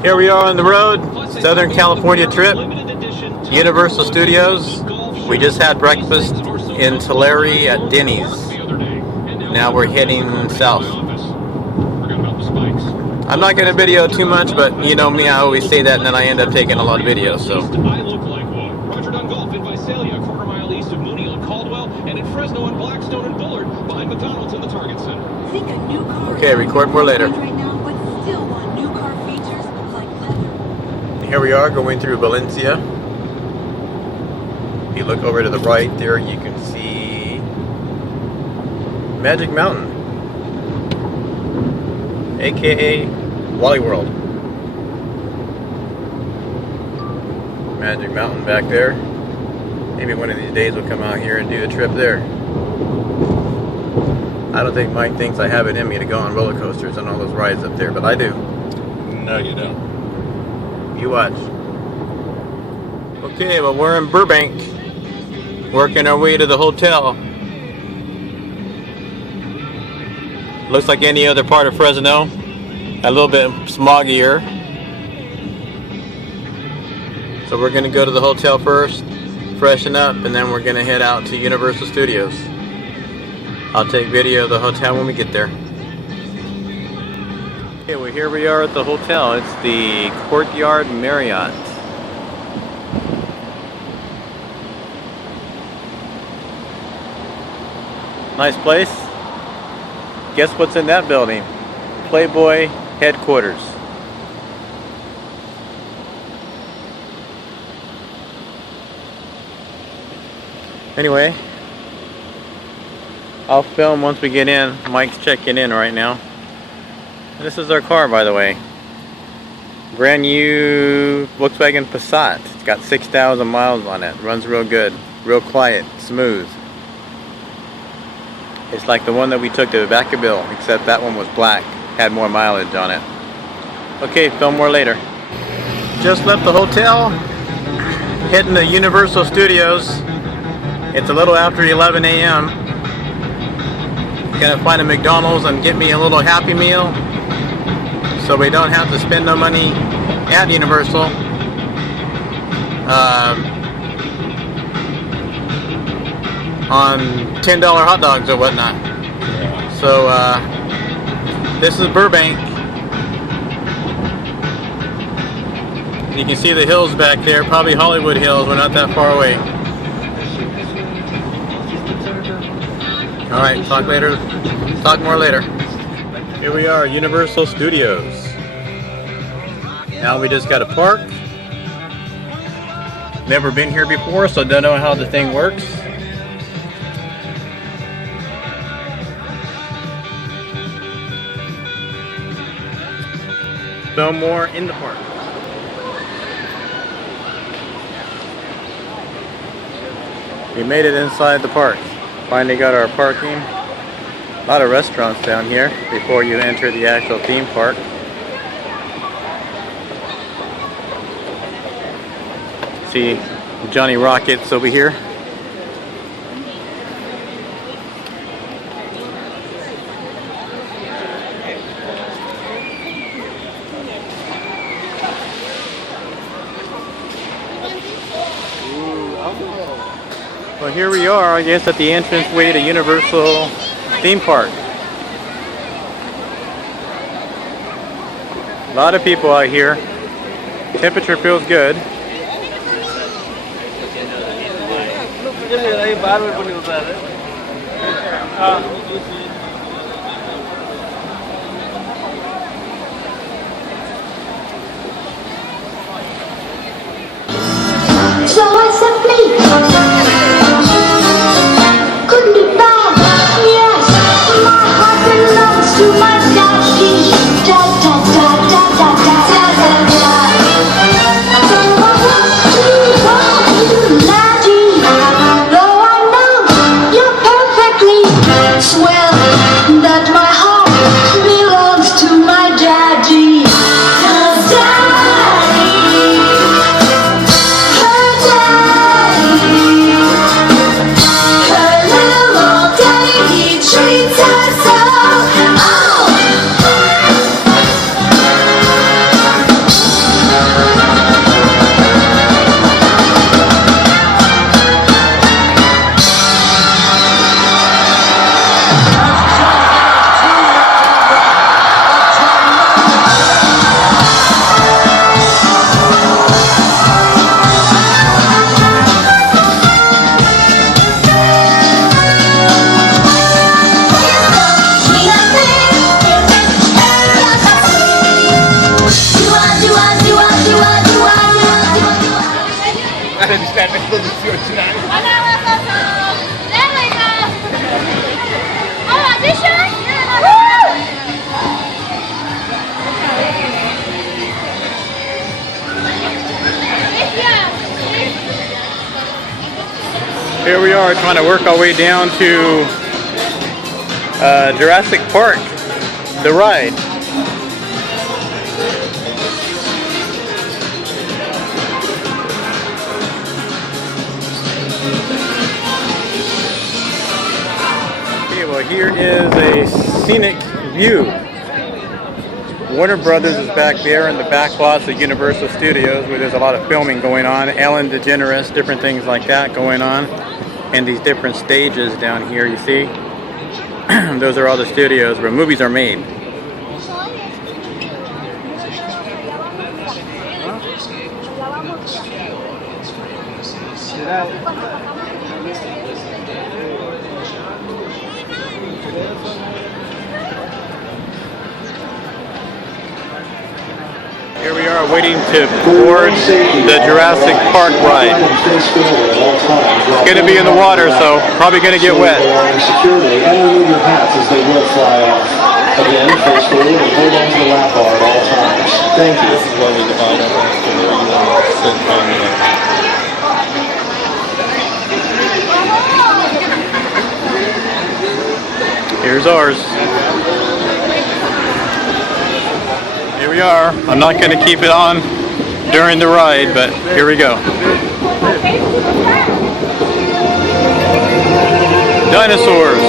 Here we are on the road, Southern California trip, Universal Studios. We just had breakfast in Tulare at Denny's. Now we're heading south. I'm not going to video too much, but you know me, I always say that and then I end up taking a lot of videos, so. Roger Dunn Golf in Visalia, a quarter mile east of Mooney and Caldwell, and in Fresno and Blackstone and Bullard, behind McDonald's in the Target Center. Okay, record more later. Here we are going through Valencia. If you look over to the right there, you can see Magic Mountain, aka Wally World. Magic Mountain back there. Maybe one of these days we'll come out here and do a trip there. I don't think Mike thinks I have it in me to go on roller coasters and all those rides up there, but I do. No, you don't. You watch. Okay, well, we're in Burbank, working our way to the hotel. Looks like any other part of Fresno, a little bit smoggier. So we're going to go to the hotel first, freshen up, and then we're going to head out to Universal Studios. I'll take video of the hotel when we get there. Okay, well, here we are at the hotel. It's the Courtyard Marriott. Nice place. Guess what's in that building? Playboy headquarters. Anyway, I'll film once we get in. Mike's checking in right now. This is our car, by the way. Brand new Volkswagen Passat. It's got 6,000 miles on it. Runs real good. Real quiet. Smooth. It's like the one that we took to Vacaville, except that one was black. Had more mileage on it. Okay, film more later. Just left the hotel. Heading to Universal Studios. It's a little after 11 a.m. Gonna find a McDonald's and get me a little Happy Meal, so we don't have to spend no money at Universal. On $10 hot dogs or whatnot. So this is Burbank. You can see the hills back there, probably Hollywood Hills. We're not that far away. Alright, talk later. Talk more later. Here we are, Universal Studios. Now we just gotta park. Never been here before, so don't know how the thing works. No more in the park. We made it inside the park. Finally got our parking. A lot of restaurants down here before you enter the actual theme park. See Johnny Rockets over here. Well, here we are, I guess, at the entranceway to Universal Theme Park. A lot of people out here. Temperature feels good. So I simply couldn't be bad. Yes, my heart belongs to my daddy. Da da da da da da da da da. So I want you, daddy. Though I know you're perfectly swell. Here we are trying to work our way down to Jurassic Park, the ride. Okay, well here is a scenic view. Warner Brothers is back there in the back lots of Universal Studios where there's a lot of filming going on. Ellen DeGeneres, different things like that going on. And these different stages down here, you see? Those are all the studios where movies are made. Here we are waiting to board the Jurassic Park ride. It's going to be in the water, so probably going to get wet. Securely and remove your hats as they will fly off. Again, face forward and hold on to the lap bar at all times. Thank you. This is why we divide up after Here's ours. Here we are. I'm not going to keep it on during the ride, but here we go. Dinosaurs.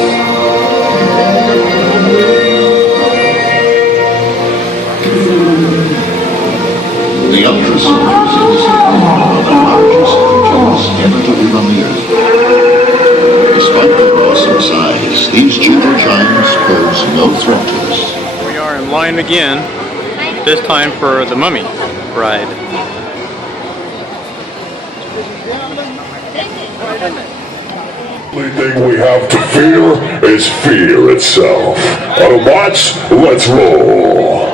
The Ultrasaurs are the largest creatures ever to live on the Earth. Despite their awesome size, these gentle giants pose no threat to us. We are in line again, this time for the Mummy ride. The only thing we have to fear is fear itself. Autobots, let's roll.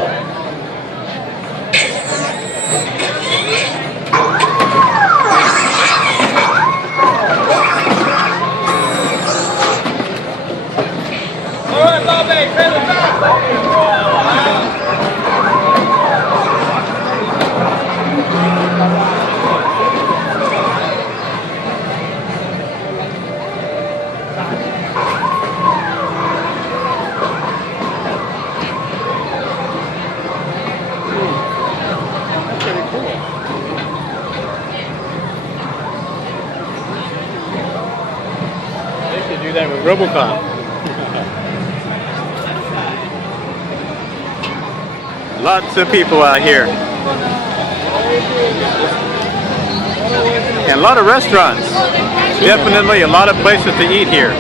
Do that with Robocop. Lots of people out here. And a lot of restaurants. Definitely a lot of places to eat here.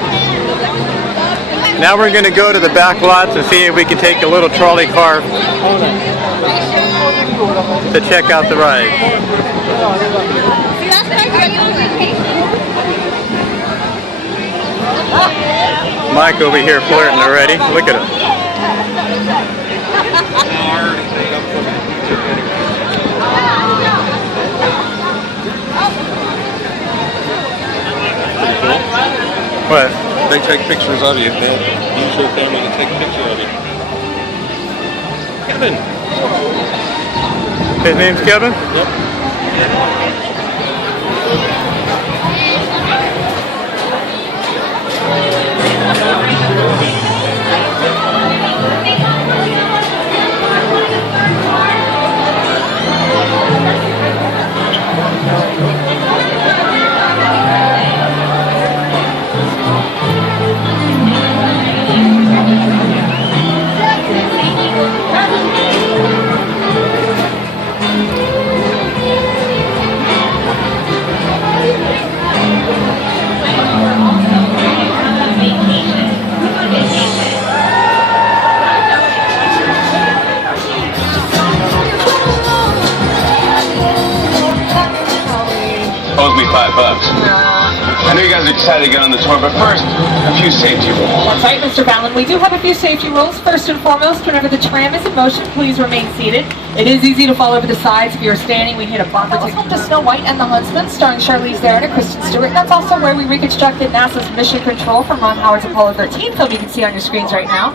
Now we're going to go to the back lots and see if we can take a little trolley car to check out the ride. Mike over here flirting already. Look at him. What? They take pictures of you. They use your camera to take a picture of you. Kevin. His name's Kevin? Yep. Owes me $5. know you guys are excited to get on the tour, but first, a few safety rules. That's right, Mr. Fallon. We do have a few safety rules. First and foremost, whenever the tram is in motion, please remain seated. It is easy to fall over the sides. If you're standing, we hit a bump. That was home to Snow White and the Huntsman, starring Charlize Theron and Kristen Stewart. And that's also where we reconstructed NASA's Mission Control from Ron Howard's Apollo 13 film you can see on your screens right now.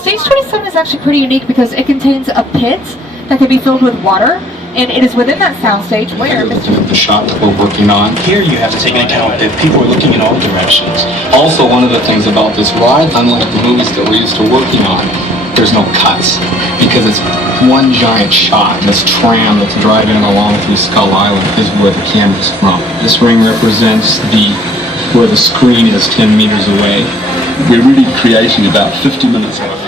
Stage 27 is actually pretty unique because it contains a pit that can be filled with water, and it is within that soundstage where the shot that we're working on. Here you have to take into account that people are looking in all directions. Also, one of the things about this ride, unlike the movies that we're used to working on, there's no cuts because it's one giant shot. This tram that's driving along through Skull Island is where the camera's from. This ring represents where the screen is 10 meters away. We're really creating about 50 minutes of it.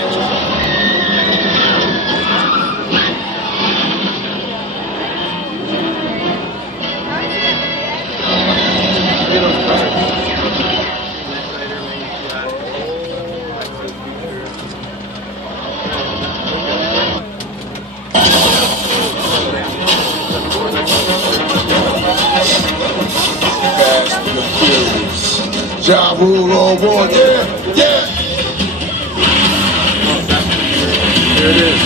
Ja Rule on board, yeah, yeah. Here it is.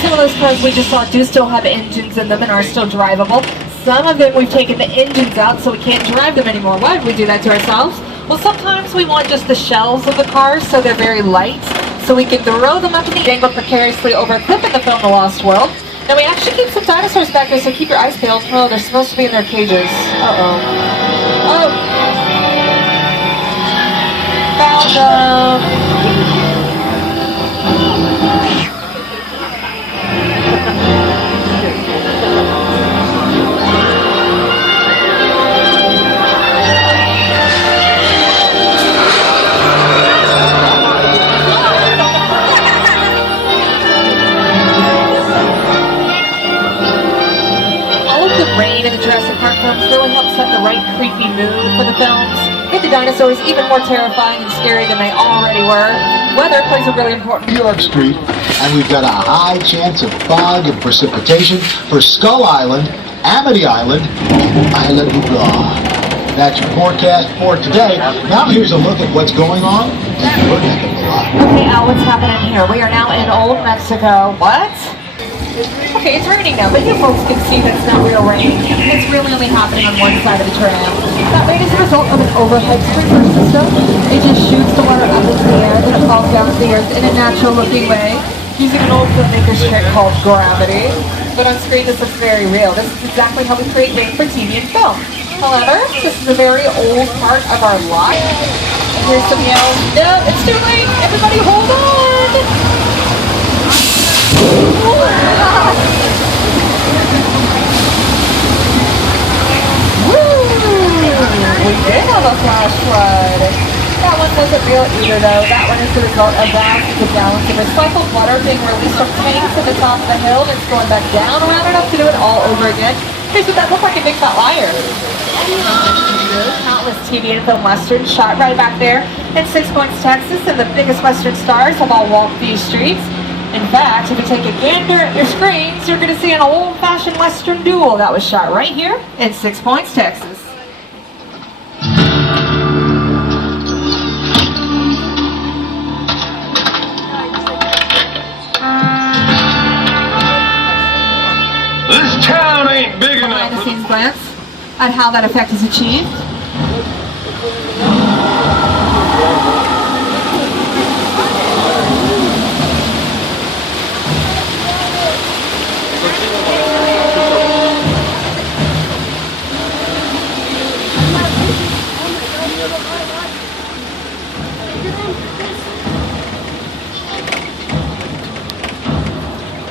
some of those cars we just saw do still have engines in them and are still drivable. Some of them we've taken the engines out so we can't drive them anymore. Why would we do that to ourselves? Well, sometimes we want just the shells of the cars so they're very light, so we can throw them up in the dangle precariously over a cliff in the film The Lost World. Now we actually keep some dinosaurs back there, so keep your eyes peeled. Oh, they're supposed to be in their cages. Uh-oh. Oh! Found them! Rain in the Jurassic Park films really helps set the right creepy mood for the films. Make the dinosaurs even more terrifying and scary than they already were. Weather plays a really important New York Street, and we've got a high chance of fog and precipitation for Skull Island, Amity Island, and Isla Nublar. That's your forecast for today. Now here's a look at what's going on in your neck of the lot. Okay, Al, what's happening here? We are now in Old Mexico. What? Okay, it's raining now, but you folks can see that it's not real rain. It's really only happening on one side of the tram. That rain is a result of an overhead sprinkler system. It just shoots the water up into the air, then it falls down to the earth in a natural-looking way, using an old filmmaker's trick called gravity. But on screen, this looks very real. This is exactly how we create rain for TV and film. However, this is a very old part of our lot. And here's some yells. No, it's too late! Everybody hold on! We did have a flash flood. That one wasn't real either though. That one is the result of thousands of gallons of recycled water being released from tanks at the top of the hill and it's going back down around enough to do it all over again. Here's what that looked like in Big Fat Liar. Countless TV and film westerns shot right back there in 6 Points, Texas, and the biggest western stars have all walked these streets. In fact, if you take a gander at your screens, you're going to see an old-fashioned western duel that was shot right here in 6 Points, Texas. This town ain't big enough. Behind-the-scenes glance at how that effect is achieved.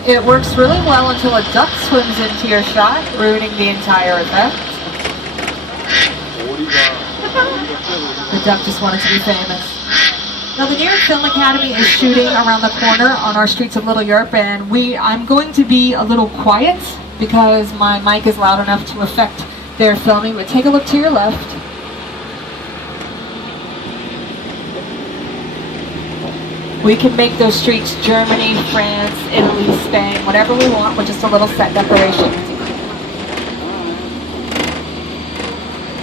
It works really well until a duck swims into your shot, ruining the entire effect. The duck just wanted to be famous. Now the New York Film Academy is shooting around the corner on our streets of Little Europe, and I'm going to be a little quiet because my mic is loud enough to affect their filming, but take a look to your left. 。 . . 。. 。. 。. 。. 。. 。. 。. 。. 。. 。. 。. 。. 。. . . 。 . . . . . . . . . . . . . . . . . . . 。 . . . . . . . We can make those streets Germany, France, Italy, Spain, whatever we want with just a little set decoration.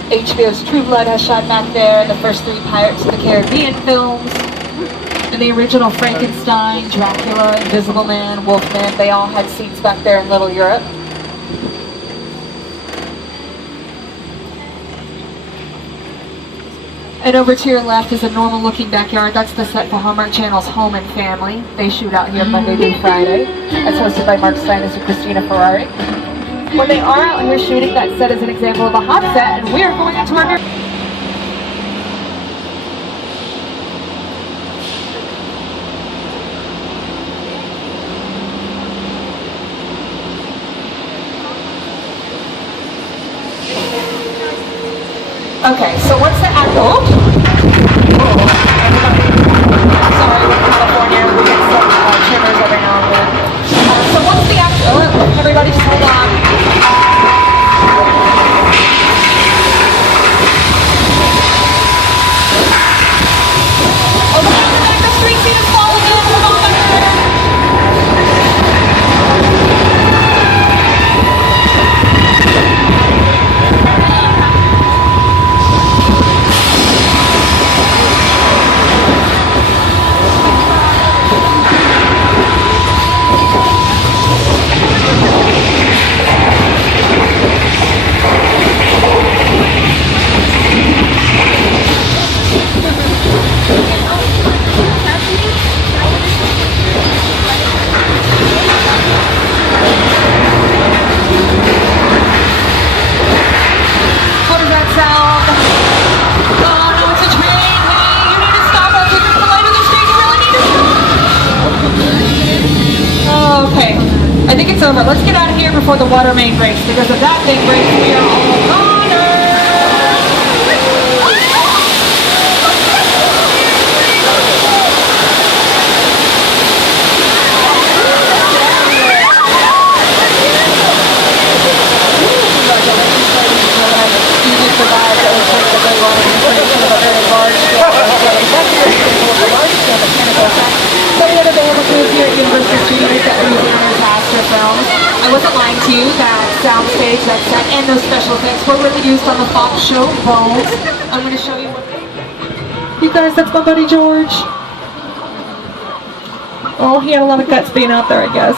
HBO's True Blood has shot back there, the first 3 Pirates of the Caribbean films, and the original Frankenstein, Dracula, Invisible Man, Wolfman, they all had scenes back there in Little Europe. And over to your left is a normal looking backyard. That's the set for Hallmark Channel's Home and Family. They shoot out here Monday through Friday. That's hosted by Mark Steiners and Christina Ferrari. When they are out here shooting, that set is an example of a hot set, and we are going into our... Okay, so once the act... Oh! Sorry, we're in California, we get some tremors every now and then. So once the act... Oh, everybody just hold on. Oh, back, the street scene is falling in. Hold on back there. I think it's over. Let's get out of here before the water main breaks, because if that thing breaks, we are all goners! I wasn't lying to you, that soundstage, that set, and those special effects were really used on the Fox show Bones. I'm going to show you what you guys, that's my buddy George. Oh, he had a lot of guts being out there, I guess.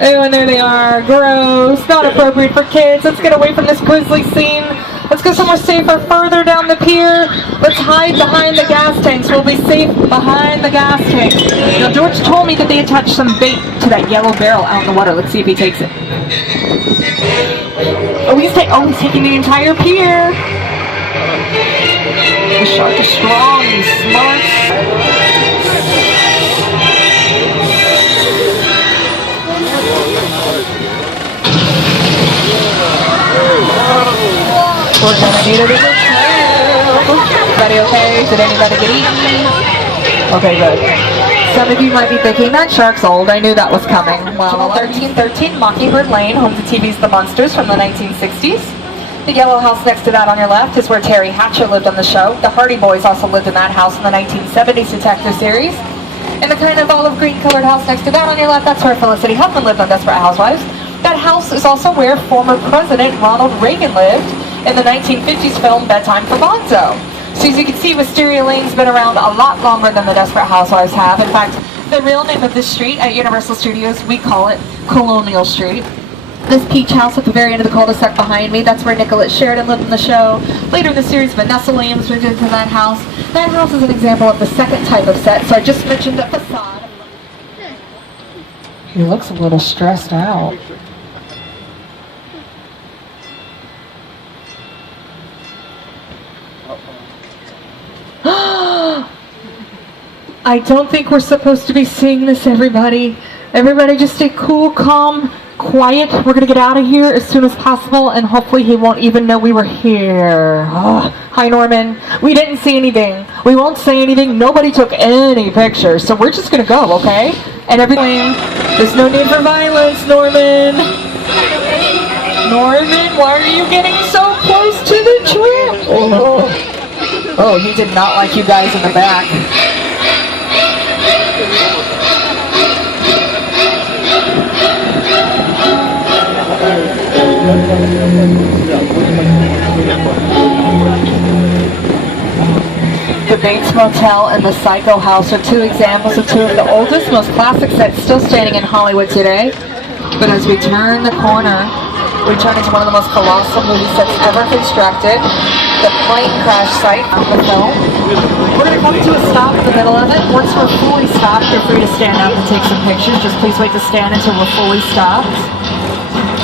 Oh, and there they are. Gross. Not appropriate for kids. Let's get away from this grisly scene. Let's go somewhere safer further down the pier. Let's hide behind the gas tanks. We'll be safe behind the gas tanks. Now, George told me that they attached some bait to that yellow barrel out in the water. Let's see if he takes it. Oh, he's taking the entire pier. The shark is strong. He's smart. We're gonna need a bigger trail. Everybody okay? Did anybody get eaten? Okay, good. Some of you might be thinking, that shark's old. I knew that was coming. Well, 1313 Mockingbird Lane, home to TV's The Munsters from the 1960s. The yellow house next to that on your left is where Terry Hatcher lived on the show. The Hardy Boys also lived in that house in the 1970s detective series. And the kind of olive green colored house next to that on your left, that's where Felicity Huffman lived on Desperate Housewives. That house is also where former President Ronald Reagan lived in the 1950s film Bedtime for Bonzo. So as you can see, Wisteria Lane's been around a lot longer than the Desperate Housewives have. In fact, the real name of this street at Universal Studios, we call it Colonial Street. This peach house at the very end of the cul-de-sac behind me, that's where Nicolette Sheridan lived in the show. Later in the series, Vanessa Williams moved into that house. That house is an example of the second type of set, so I just mentioned the facade. He looks a little stressed out. I don't think we're supposed to be seeing this, everybody. Everybody just stay cool, calm, quiet. We're gonna get out of here as soon as possible, and hopefully he won't even know we were here. Oh, hi, Norman. We didn't see anything. We won't say anything. Nobody took any pictures, so we're just gonna go, okay? And everything. There's no need for violence, Norman. Norman, why are you getting so close to the trip? Oh, he did not like you guys in the back. The Bates Motel and the Psycho House are two examples of two of the oldest, most classic sets still standing in Hollywood today. But as we turn the corner, we turn into one of the most colossal movie sets ever constructed, the plane crash site of the film. We're going to come to a stop in the middle of it. Once we're fully stopped, you're free to stand up and take some pictures. Just please wait to stand until we're fully stopped.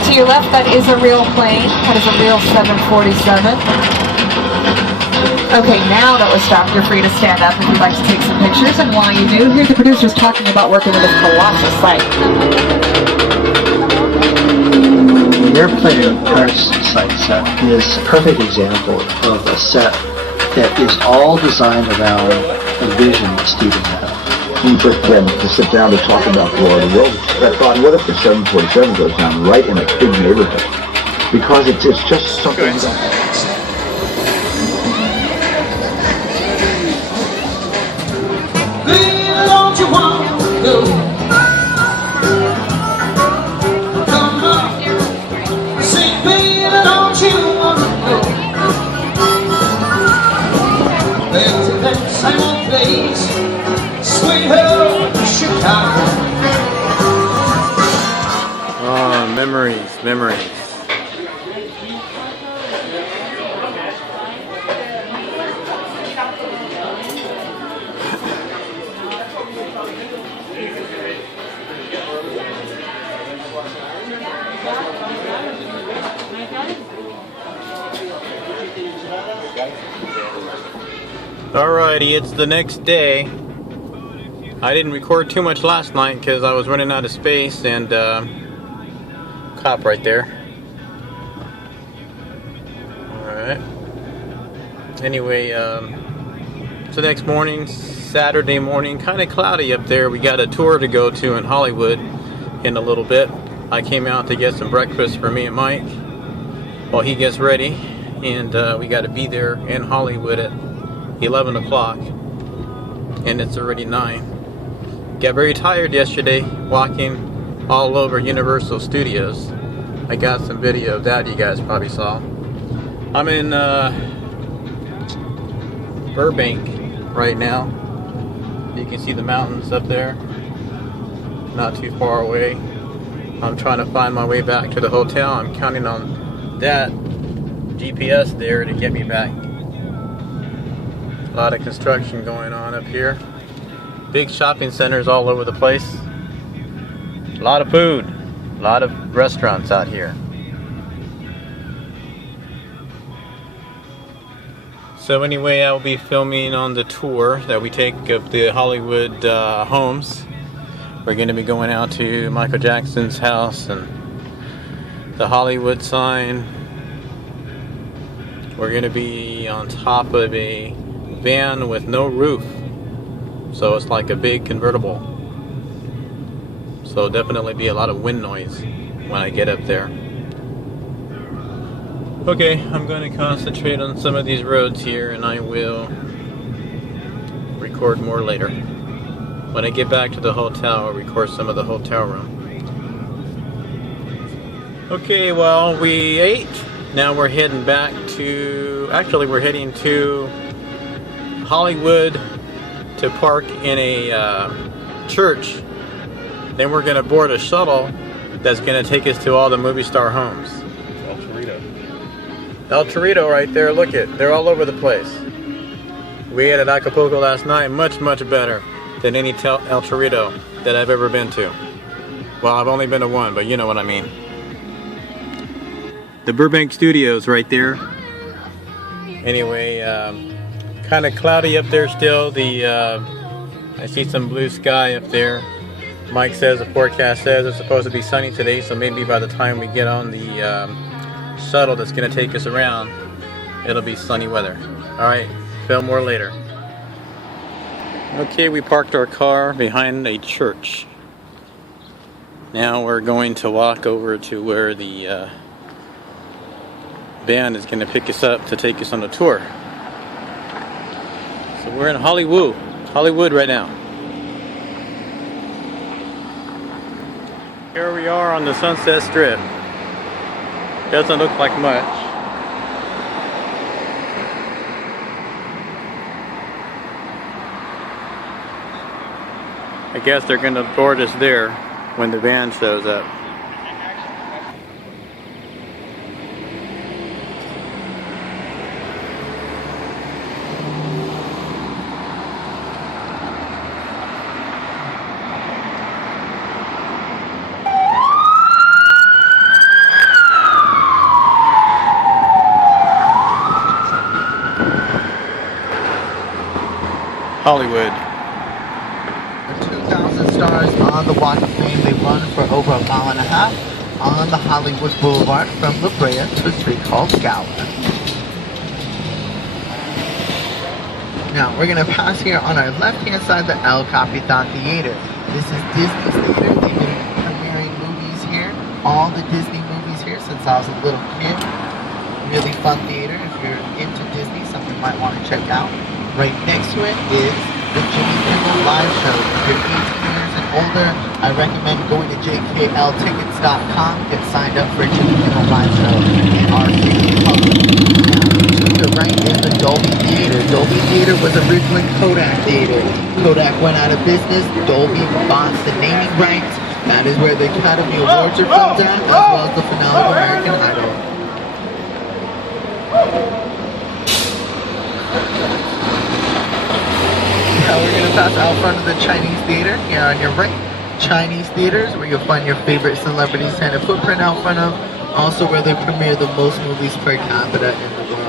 To your left, that is a real plane. That is a real 747. Okay, now that we're stopped, you're free to stand up if you'd like to take some pictures. And while you do, here's the producers talking about working with this colossal site. The airplane crash site set is a perfect example of a set that is all designed around a vision that Stephen had. When you first began to sit down to talk about Florida Road, I thought, what if the 747 goes down right in a big neighborhood? Because it's just something you don't have. Baby, don't you want to go? Come on, say, baby, don't you want to go? Back to that same old place, sweet home, Chicago. Oh, memories, memories. Alrighty, it's the next day. I didn't record too much last night because I was running out of space, and cop right there. Alright. Anyway, it's the next morning, Saturday morning, kind of cloudy up there. We got a tour to go to in Hollywood in a little bit. I came out to get some breakfast for me and Mike while he gets ready, and we got to be there in Hollywood at 11 o'clock, and it's already 9. Got very tired yesterday walking all over Universal Studios. I got some video of that you guys probably saw. I'm in Burbank right now. You can see the mountains up there, not too far away. I'm trying to find my way back to the hotel. I'm counting on that GPS there to get me back. A lot of construction going on up here. Big shopping centers all over the place. A lot of food. A lot of restaurants out here. So anyway, I'll be filming on the tour that we take of the Hollywood homes. We're going to be going out to Michael Jackson's house and the Hollywood sign. We're going to be on top of a van with no roof, so it's like a big convertible, so definitely be a lot of wind noise when I get up there. Okay, I'm going to concentrate on some of these roads here, and I will record more later. When I get back to the hotel, I'll record some of the hotel room. Okay, well, we ate. Now we're heading back to, actually we're heading to Hollywood to park in a church. Then we're going to board a shuttle that's going to take us to all the movie star homes. El Torito. El Torito right there, look it. They're all over the place. We ate at Acapulco last night, much, much better than any El Torito that I've ever been to. Well, I've only been to one, but you know what I mean. The Burbank Studios right there. Anyway, kind of cloudy up there still. I see some blue sky up there. Mike says the forecast says it's supposed to be sunny today, so maybe by the time we get on the shuttle that's going to take us around, it'll be sunny weather. Alright, film more later. Okay, we parked our car behind a church. Now we're going to walk over to where the band is going to pick us up to take us on a tour. So we're in Hollywood right now. Here we are on the Sunset Strip. Doesn't look like much. I guess they're gonna board us there when the van shows up. Hollywood. 2,000 stars on the Walk of Fame. They run for over a mile and a half on the Hollywood Boulevard from La Brea to a street called Gower. Now we're going to pass here on our left hand side the El Capitan Theater. This is Disney's theater. They've been premiering movies here, all the Disney movies here since I was a little kid. Really fun theater if you're into Disney, something you might want to check out. Right next to it is the Jimmy Kimmel Live Show. If you're 18 years and older, I recommend going to jkltickets.com, get signed up for a Jimmy Kimmel Live Show in our favorite public. Now, to the right is the Dolby Theater. Dolby Theater was originally Kodak Theater. Kodak went out of business. Dolby bought the naming rights. That is where the Academy Awards are filmed at, as well as the finale of American Idol. Now we're going to pass out front of the Chinese Theater here on your right. Chinese theaters where you'll find your favorite celebrities and a footprint out front of. Also where they premiere the most movies per capita in the world.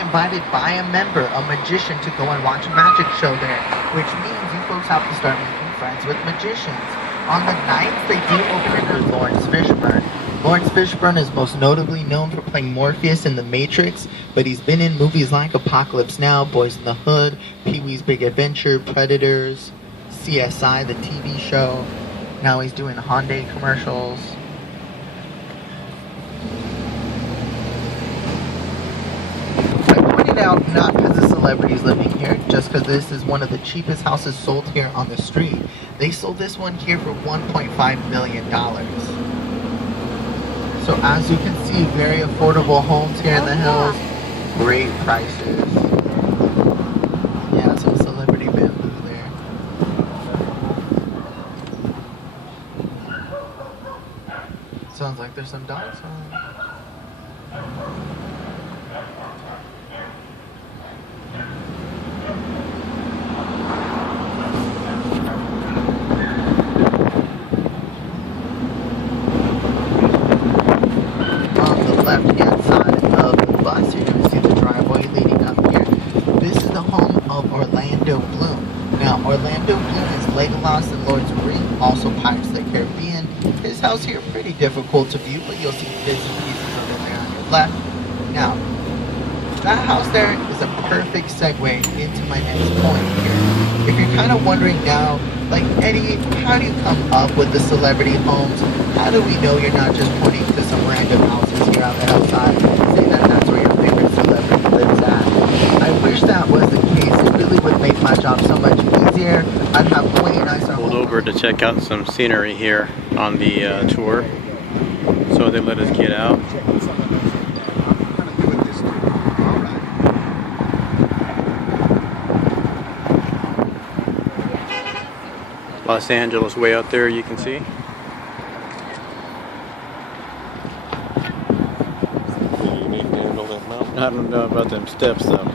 Invited by a member, a magician, to go and watch a magic show there, which means you folks have to start making friends with magicians. On the 9th, they do open under Lawrence Fishburne. Lawrence Fishburne is most notably known for playing Morpheus in The Matrix, but he's been in movies like Apocalypse Now, Boys in the Hood, Pee-wee's Big Adventure, Predators, CSI, the TV show. Now he's doing Hyundai commercials. Out not because the celebrities living here, just because this is one of the cheapest houses sold here on the street. They sold this one here for $1.5 million. So as you can see, very affordable homes here in the hills, great prices. Yeah, some celebrity bamboo there. Sounds like there's some dogs on. Left-hand side of the bus, you're going to see the driveway leading up here. This is the home of Orlando Bloom. Now, Orlando Bloom is Legolas in Lord of the Rings, also Pirates of the Caribbean. His house here, pretty difficult to view, but you'll see bits and pieces of it there on your left. Now, that house there is a perfect segue into my next point here. If you're kind of wondering now, like, Eddie, how do you come up with the celebrity homes? How do we know you're not just pointing to some random houses here on the outside, saying that that's where your favorite celebrity lives at? I wish that was the case. It really would make my job so much easier. I'd have way nicer homes. Pulled over to check out some scenery here on the tour, so they let us get out. Los Angeles way out there, you can see. You need to handle that mountain. I don't know about them steps though.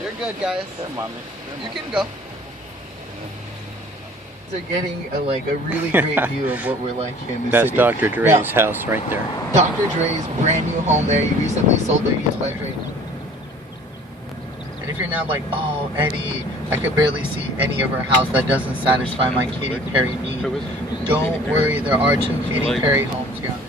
You're good, guys. There, mommy. You can go. are getting a really great view of what we're like here in the That's city. Dr. Dre's Now, house right there. Dr. Dre's brand new home there. He recently sold their East by Dre. And if you're now like, oh, Eddie, I could barely see any of our house that doesn't satisfy my Katy Perry need. Don't worry, there are 2 Katy Perry homes here on the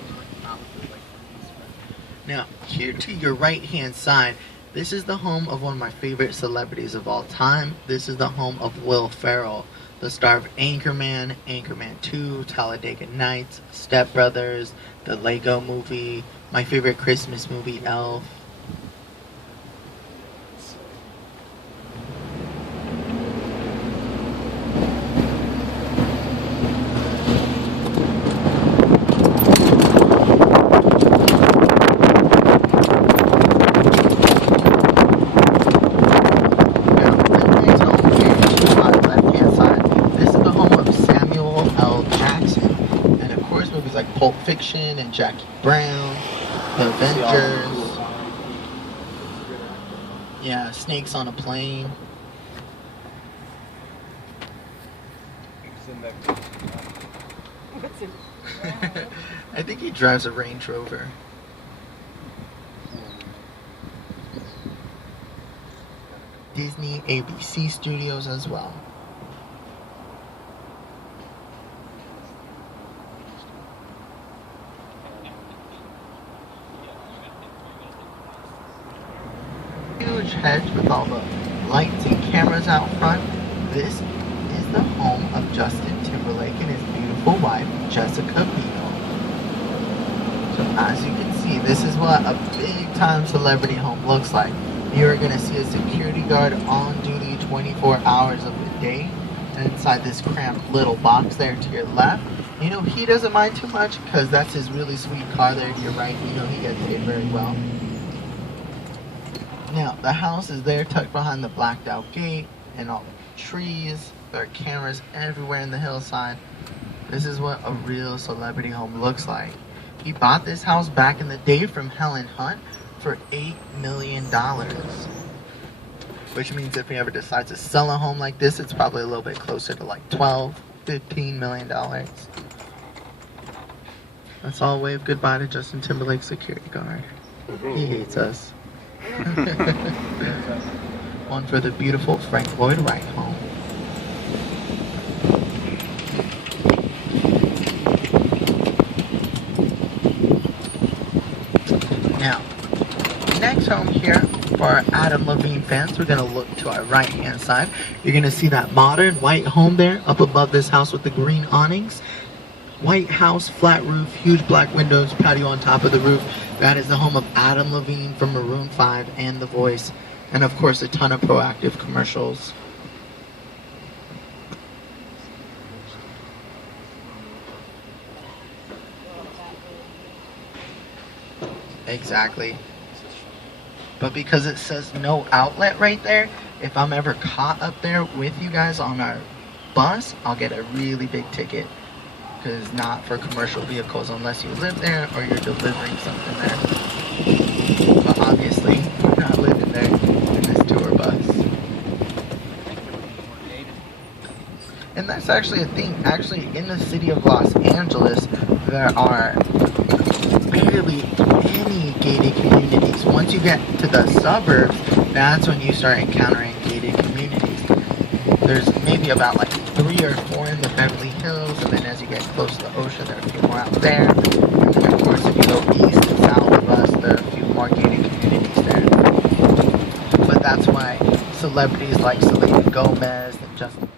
Now, here to your right hand side, this is the home of one of my favorite celebrities of all time. This is the home of Will Ferrell, the star of Anchorman, Anchorman 2, Talladega Nights, Step Brothers, the Lego Movie, my favorite Christmas movie, Elf. Pulp Fiction and Jackie Brown, The Avengers, yeah, Snakes on a Plane. I think he drives a Range Rover. Disney ABC Studios as well. Huge hedge with all the lights and cameras out front. This is the home of Justin Timberlake and his beautiful wife, Jessica Biel. So as you can see, this is what a big time celebrity home looks like. You're going to see a security guard on duty 24 hours of the day. And inside this cramped little box there to your left, you know, he doesn't mind too much because that's his really sweet car there to your right. You know, he gets paid very well. Now, the house is there tucked behind the blacked out gate and all the trees. There are cameras everywhere in the hillside. This is what a real celebrity home looks like. He bought this house back in the day from Helen Hunt for $8 million. Which means if he ever decides to sell a home like this, it's probably a little bit closer to like $12, $15 million. Let's all wave goodbye to Justin Timberlake's security guard. He hates us. One for the beautiful Frank Lloyd Wright home. Now, next home here for our Adam Levine fans, we're going to look to our right hand side. You're going to see that modern white home there up above this house with the green awnings. White house, flat roof, huge black windows, patio on top of the roof. That is the home of Adam Levine from Maroon 5 and The Voice. And of course a ton of Proactive commercials. Exactly. But because it says no outlet right there, if I'm ever caught up there with you guys on our bus, I'll get a really big ticket. Because not for commercial vehicles unless you live there or you're delivering something there. But obviously, we're not living there in this tour bus. And that's actually a thing. Actually, in the city of Los Angeles, there are barely any gated communities. Once you get to the suburbs, that's when you start encountering gated communities. There's maybe about like 3 or 4 in the Beverly Hills, and then as you get close to the ocean, there are a few more out there. And then of course, if you go east and south of us, there are a few more gated communities there. But that's why celebrities like Selena Gomez and Justin